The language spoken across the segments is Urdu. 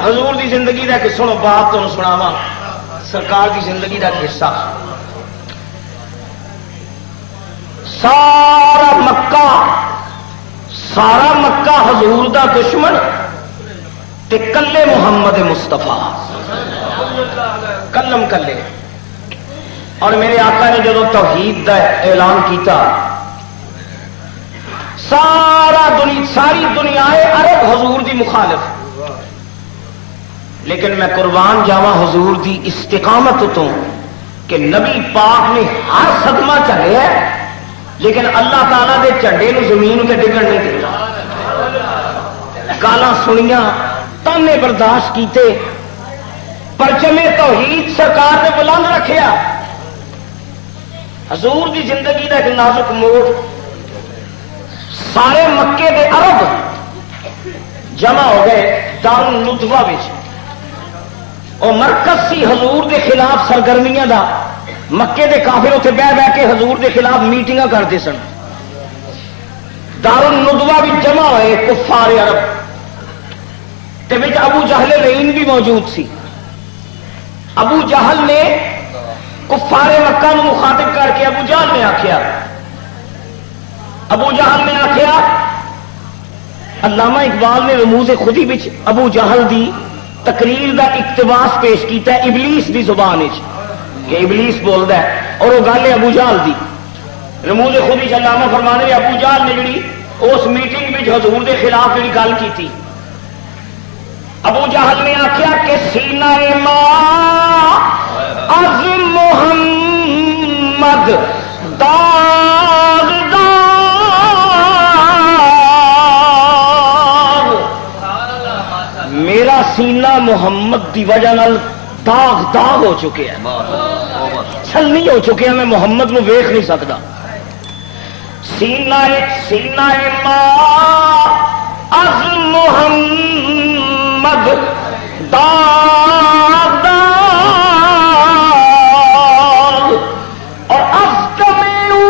حضور دی زندگی دا قصہ بات تمہیں سناواں سرکار دی زندگی دا قصہ سارا مکہ حضور دا دشمن تے کلے محمد مصطفیٰ کلم کلے اور میرے آقا نے جدو توحید دا اعلان کیتا ساری دنیا عرب حضور دی مخالف لیکن میں قربان جاواں حضور دی استقامت تو کہ نبی پاک نے ہر صدمہ چلے ہے لیکن اللہ تعالیٰ دے جھنڈے نو زمین تے ڈگن نہیں دتا گالاں سنیاں تانے برداشت کیتے پرچم توحید سرکار نے بلند رکھیا حضور دی زندگی دا ایک نازک موڑ سارے مکے دے عرب جمع ہو گئے دار الندوہ وچ اور مرکز سی حضور دے خلاف سرگرمیاں دا مکے دے کافر اتنے بہ بہ کے حضور دے خلاف میٹنگاں کرتے سن دار الندوہ بھی جمع ہوئے کفار عرب تے وچ ابو جہل لعین بھی موجود سی ابو جہل نے کفار مکہ نو مخاطب کر کے ابو جہل نے آخیا علامہ اقبال نے رموز خودی وچ ابو جہل دی تقریر دا اقتباس پیش کیتا ہے ابلیس دی زبان وچ کہ ابلیس بولدا ہے اور وہ گل ہے ابو جہل دی رموز خودی علامہ فرمانے نے ابو جہل نے جڑی اس میٹنگ وچ حضور دے خلاف جڑی گل کیتی ابو جہل نے آخیا کہ سینہ ماں از محمد داغ میرا سینہ محمد دی وجہ نال داغ ہو چکے ہیں چھلنی ہو چکے ہیں میں محمد نو ویکھ نہیں سکتا سینہ ماں از محمد داغ اور از کمیو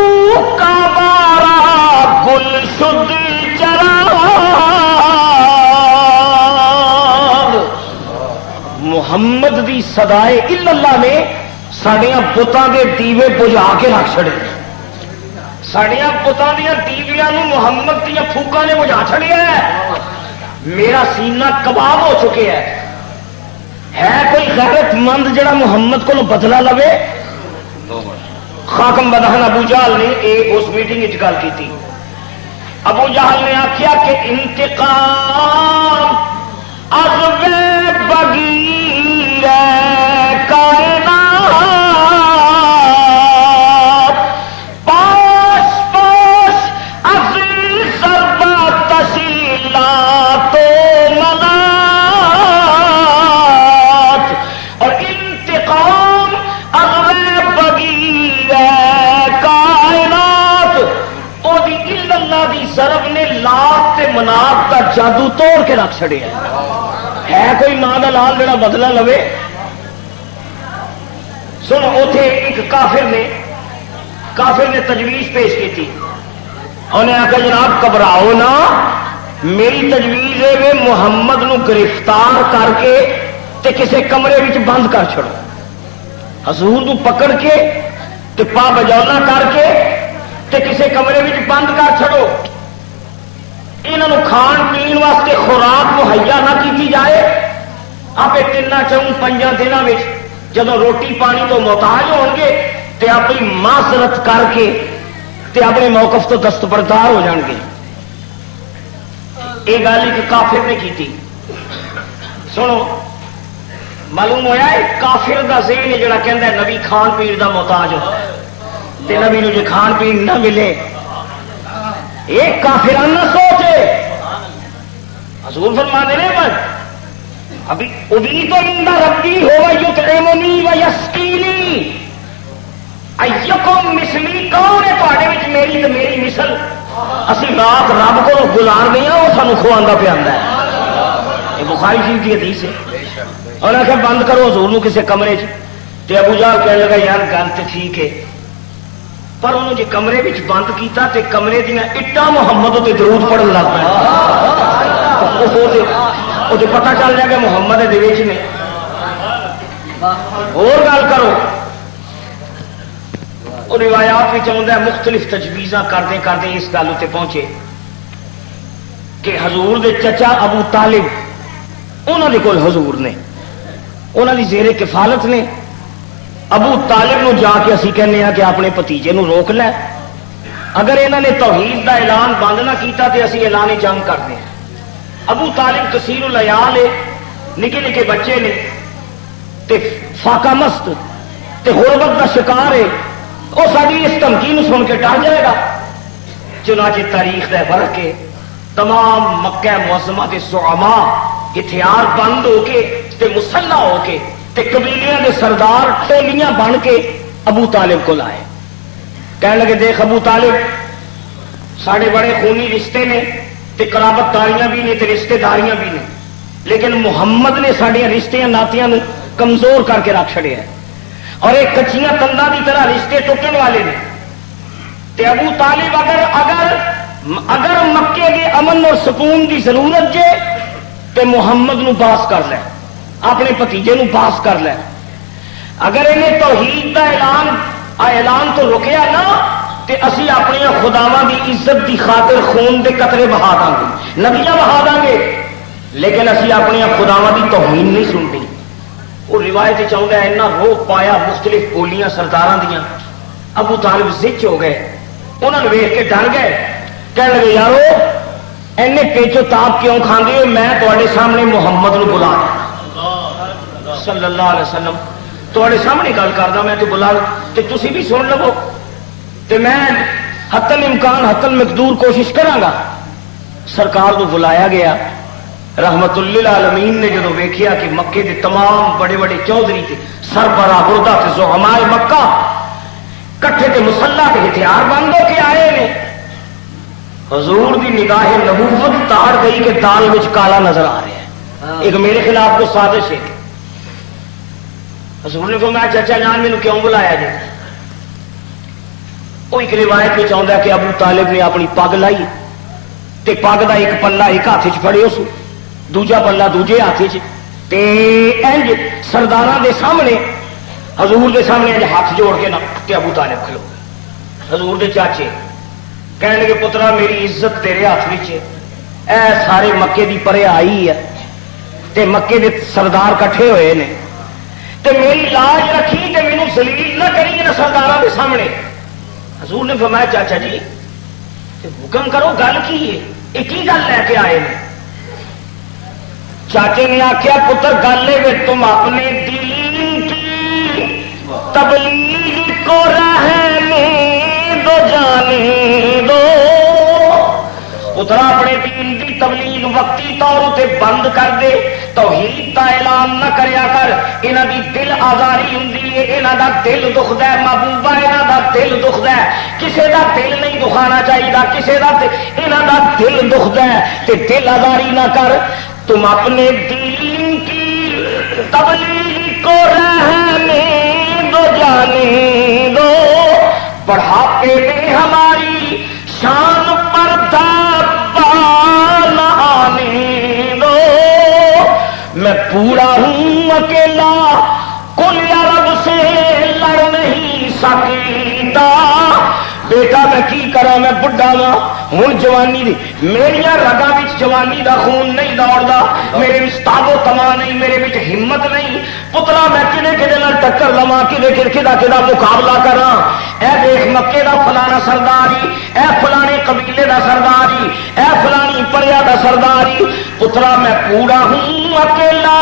کا بارا گل شد محمد دی صدائے اللہ نے ساڈیاں بتاں دے دیوے بجھا کے رکھ چھڑے ساڈیاں بتاں دیاں دیویاں نو محمد دیاں پھوکاں نے بجھا چھڑیا ہے میرا سینہ کباب ہو چکے ہے کوئی غیرت مند جڑا محمد کو بدلا لوے خاکم بدہن ابو جہل نے اس میٹنگ گل کی تھی ابو جہل نے آخیا کہ انتقام از بغیر کائنات پاس پاس از ضربہ تشیلات و منات اور انتقام از بغیر کائنات او دی اللہ دی ضرب نے لات تے منات کا جادو توڑ کے رکھ چھڑیا ہے کوئی ماں کا لال جڑا بدلا لوے سن اوتھے ایک کافر نے تجویز پیش کی تھی انہیں آخیا جناب گھبراؤ نا میری تجویز ہے وہ محمد نو گرفتار کر کے تے کسے کمرے وچ بند کر چھڑو حضور نو پکڑ کے تے پا بجولا کر کے تے کسے کمرے وچ بند کر چھڑو انہوں کھان پین واسطے خوراک مہیا نہ کی جائے آپ 3-4-5 دنوں میں جدو روٹی پانی تو محتاج ہو گے تو اپنی معذرت کر کے تے اپنے موقف تو دستبردار ہو جان گے یہ گل ایک کافر نے کی تھی سنو معلوم ہوا ہے کافر دا ذہن ہے جڑا کہندا ہے نبی کھان پین دا محتاج ہو تے نبی نو جے کھان پین نہ ملے ایک کافرانہ سوچ ہے حضور فرماتے ہیں بس ابھی ابھی تو عند ربی ہوا یطعمنی و یسقینی ایکم مثلی کون ہے تواڈے وچ میری تے میری مثل اسی رات رب کو گزارنے ہیں وہ سانو کھواندا پیندا ہے یہ بخاری شریف کی حدیث ہے اور آخر بند کرو حضور نو کسے کمرے چ تے ابو جہل کہنے لگا یار گل تے ٹھیک ہے پر انہوں جی کمرے وچ بند کیتا تے کمرے دیا اٹا محمد تے درود پڑھن لگ پے وہ تو پتہ چل جائے گا محمد دے وچ نے. اور گل کرو وہ روایات بھی آتا ہے مختلف تجویزاں کرتے کرتے اس گل اتنے پہنچے کہ حضور دے چچا ابو طالب انہوں دے کول حضور نے انہوں دی زیر کفالت نے. ابو طالب نو جا کے اسی کہنے ہیں کہ اپنے بھتیجے نو روک لے, اگر انہوں نے توحید دا اعلان بند نہ کیتا تے اسی اعلان جنگ کرتے ہیں. ابو طالب کثیر العیال ہے, نکے نکے بچے نے تے فاقہ مست تے غربت دا شکار ہے, وہ ساری اس دھمکی نو سن کے ڈر جائے گا. چنانچہ تاریخ دے فرق کے تمام مکہ معظمہ کے زعماء ہتھیار بند ہو کے تے مسلح ہو کے تے قبیلیاں دے سردار ٹولیاں بن کے ابو طالب کو لائے. کہنے لگے دیکھ ابو طالب ساڑھے بڑے خونی رشتے نے تے قرابت داریاں بھی نے تے رشتے داریاں بھی نے, لیکن محمد نے ساڑھے رشتیاں ناتیاں نو کمزور کر کے رکھ چھڑے ہیں اور ایک کچیاں تنداں دی طرح رشتے ٹوٹن والے نے. تے ابو طالب اگر مکے کے امن اور سکون کی ضرورت جے تے محمد نو باس کر لے, اپنے بھتیجے نو باس کر لے. اگر انہیں توحید دا اعلان تو رکیا نا تے اسی اپنی خداواں دی عزت دی خاطر خون دے قطرے بہا دیں گے, ندیاں بہا دیں گے, لیکن اسی اپنی خداواں دی توہین نہیں سنتی. وہ روایت چاہتا ہے اینا رو پایا مختلف بولیاں سرداراں دیاں. ابو طالب زچ ہو گئے, انہوں نے ویکھ کے ڈر گئے, کہنے لگے یارو اینے پیچو تاپ کیوں کھاندے ہو, میں تواڈے سامنے محمد نو بلا صلی اللہ علیہ وسلم تواڈے سامنے گل کردا, میں تو بلا تے تسی بھی سن لو تے میں حتی الامکان حتی المقدور کوشش کراں گا. سرکار کو بلایا گیا. رحمت للعالمین نے جدو ویکھیا کہ مکے دے تمام بڑے بڑے چودھری تے سربراہ بردہ تے زعماء مکہ کٹھے تے مسلح تے ہتھیار بند ہو کے آئے نے, حضور دی نگاہ نبوت تاڑ گئی کہ دال وچ کالا نظر آ رہا ہے, ایک میرے خلاف کو سازش ہے. حضور نے فرمایا چچا جان مینوں کیوں بلایا جی؟ وہ ایک روایت میں چاہتا ہے کہ ابو طالب نے اپنی پگ لائی تے پگ دا ایک پلہ ایک ہاتھ چ پھڑے, اس دوجا پلہ دوجے ہاتھ چ تے انج سرداراں دے سامنے حضور دے سامنے انج ہاتھ جوڑ کے نا تے ابو طالب کھلو. حضور دے چاچے کہنے لگے پترا میری عزت تیرے ہاتھ وچ ہے, اے سارے مکے دی پرے آئی ہے تے مکے دے سردار کٹھے ہوئے نے تے میری لاج رکھی تے مینوں ذلیل نہ کری نہ سرداراں دے سامنے. حضور نے فرمایا چاچا جی حکم کرو گل کی ہے, یہ کی گل لے کے آئے ہیں؟ چاچے نے آخیا پتر گل ہے تم اپنے دین کی تبلیغ کو رہنے دو جانے دو. پتر اپنے دین کی تبلیغ وقتی طور تے بند کر دے, توحید دا اعلان نہ کریا کر. انہاں دی دل آزاری ہوندی ہے, انہاں دا دل دکھدا ہے محبوبہ, انہاں دا دل دکھدا ہے, کسے دا دل نہیں دکھانا چاہیے, کسے دا انہاں دا دل دکھدا ہے تے دل آزاری نہ کر. تم اپنے دین کی تبلیغ کو رہنے دو جانے دو, بڑھاپے میں ہماری شان پر دبا نہ آنے دو. میں پورا ہوں اکیلا کل عرب سے لڑ نہیں سکتا. بیٹا میں کی کرا, میں بڑھا وا ہوں, جوانی دی میری رگاں وچ جوانی دا خون نہیں دوڑدا, میرے وچ تاب و تما نہیں, میرے وچ ہمت نہیں. پترا میں کدے کدے نال ٹکر لواں, کدے کدا مقابلہ کراں. اے دیکھ مکے دا فلانا سرداری, اے فلانے قبیلے دا سرداری, اے فلانی پریا دا سرداری. پترا میں پورا ہوں اکیلا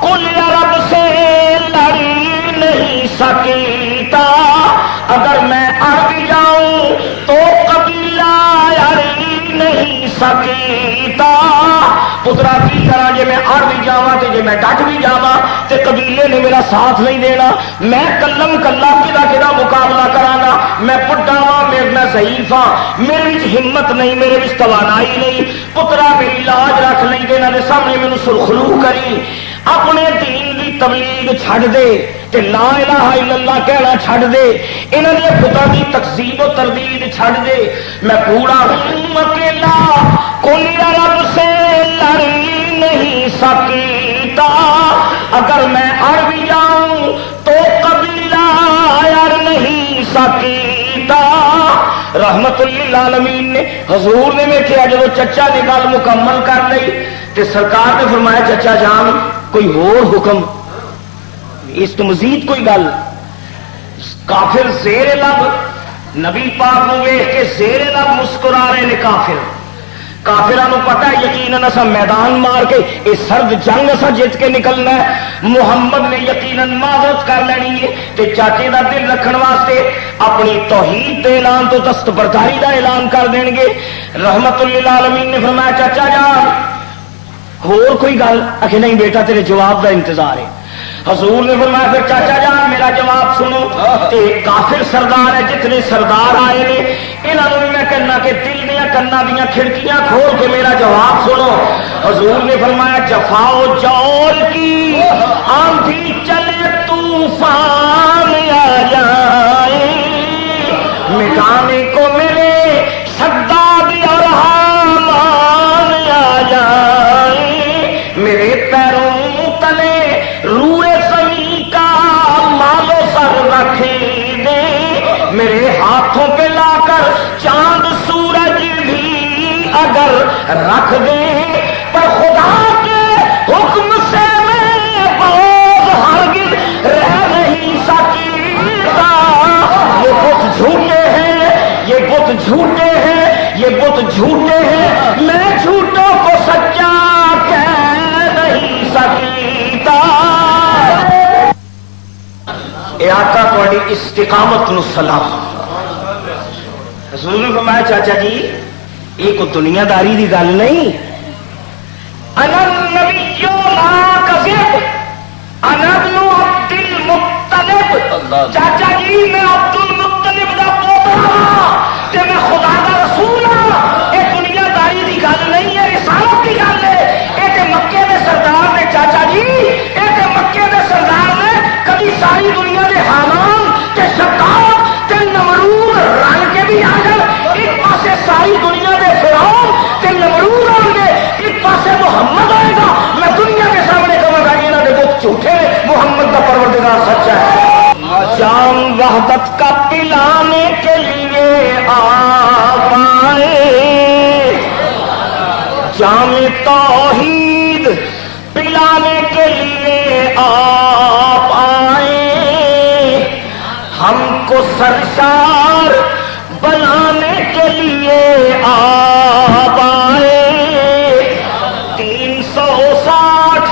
کل عرب سے لڑ نہیں سکتا. اگر میں اڑ بھی جاؤں تو قبیلہ اڑ نہیں سکتا. پترا کی کرا جی میں اڑ بھی جاواں تے جی میں ڈٹ بھی جاواں تے قبیلے نے میرا ساتھ نہیں دینا. میں کلم کلا کدا مقابلہ کراں گا. میں بڑھا وا, میں ضعیف ہاں, میرے وچ ہمت نہیں, میرے وچ توانائی نہیں. پترا میری لاج رکھ نہیں دینا دے سامنے مینوں سرخلو کری. اپنے دین دی تبلیغ چھڈ دے تے لا الہ الا اللہ کہنا چھڈ دے, انہاں دے خدا دی تکذیب و تردید چھڈ دے. میں پورا ہوں اکیلا کوئی عرب سے لڑ نہیں سکتا، اگر میں اڑ بھی جاؤں تو قبیلہ اڑ نہیں سکتا۔ رحمت للعالمین نے حضور نے میں کیا جب چچا نے گل مکمل کر لی تو سرکار نے فرمایا چچا جان کوئی اور حکم، اس تو مزید کوئی گل؟ کافر زیر لب نبی پاک نو ویکھ کے زیر لب مسکرا رہے نے کافرانو پتا ہے یقیناً اسا میدان مار کے یہ سرد جنگ اسا جیت کے نکلنا ہے، محمد نے یقیناً معذرت کر لینی ہے تے چاچے دا دل رکھن واسطے اپنی توحید دے اعلان تو دستبرداری دا اعلان کر دیں گے۔ رحمت للعالمین نے فرمایا چاچا جان اور کوئی گل؟ کہ نہیں بیٹا تیرے جواب دا انتظار ہے۔ حضور نے فرمایا پھر چاچا جان میرا جواب سنو، تے کافر سردار ہے جتنے سردار آئے نے انہوں نے میں کہنا کہ دل دیا کنا دیا کھڑکیاں کھول کے میرا جواب سنو۔ حضور نے فرمایا جفاؤ جور کی آندھی چلے طوفان آ جائے، مٹانے کو میرے شداد اور حامان آ جائے، میرے پیروں تلے روئے زمین کا مال و سر رکھ دے، میرے ہاتھوں پہ لا کر چاند سورج بھی اگر رکھ دے، پر خدا کے حکم سے میں باز ہرگز رہ نہیں سکتا۔ یہ بت جھوٹے ہیں، یہ بت جھوٹے ہیں، یہ بت جھوٹے ہیں، میں جھوٹوں کو سچا کہہ نہیں سکتا۔ اے آقا تھوڑی استقامت نو سلام۔ رسول نے فرمایا چاچا جی یہ کوئی دنیا داری دی گل نہیں، انا النبی لا کذب، انا ابن عبد المطلب، چاچا جی میں عبد المطلب دا پوترا ہاں تے میں خدا دا رسول ہاں، یہ دنیا داری دی گل نہیں ہے، رسالت دی گل ہے۔ یہ تے مکے دے سردار نے چاچا جی، یہ تے مکے دے سردار نے کبھی ساری دنیا دے حامان تے شداد تے نمرود رل کے بھی آ جائے، ایک پاسے ساری دنیا دے فرعون تے نمرود آن گے، ایک پاسے محمد آئے گا۔ میں دنیا کے سامنے کہوں گا انہوں نے بت جھوٹے، محمد کا پروردگار سچا ہے۔ جام وحدت کا پلانے کے لیے آپ آئے، جام توحید پلانے کے لیے آپ آئے، ہم کو سرشار بنانے کے لیے آپ آئے، 360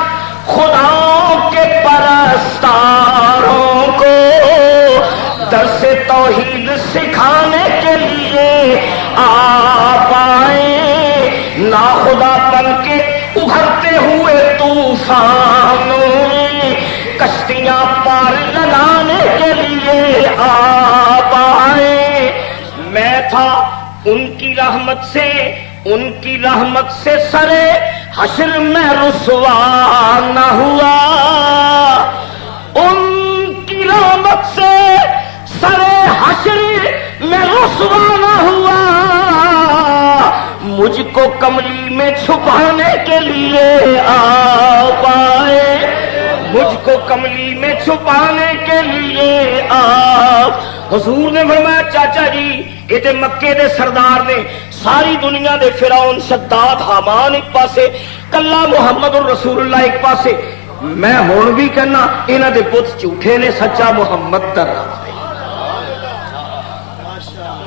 خداؤں کے پرستاروں کو درس توحید سکھانے کے لیے آپ آئے، ناخدا بن کے ابھرتے ہوئے طوفانوں میں کشتیاں پار لگانے کے لیے آپ آئے۔ میں تھا ان کی رحمت سے سرے حشر میں رسوا نہ ہوا، ان کی رحمت سے سرے حشر میں رسوا نہ ہوا، مجھ کو کملی میں چھپانے کے لیے آپ آئے، مجھ کو کملی میں چھپانے کے لیے آپ۔ حضور نے فرمایا چاچا جی یہ تے مکے دے سردار نے ساری دنیا دے فرعون شداد حامان ایک پاسے، کلا محمد الرسول اللہ ایک پاسے، میں ہون بھی کہنا انہاں دے بت جھوٹے نے، سچا محمد دا